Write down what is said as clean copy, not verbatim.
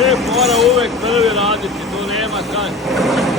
šef mora uvek prvi raditi, to nema kaj.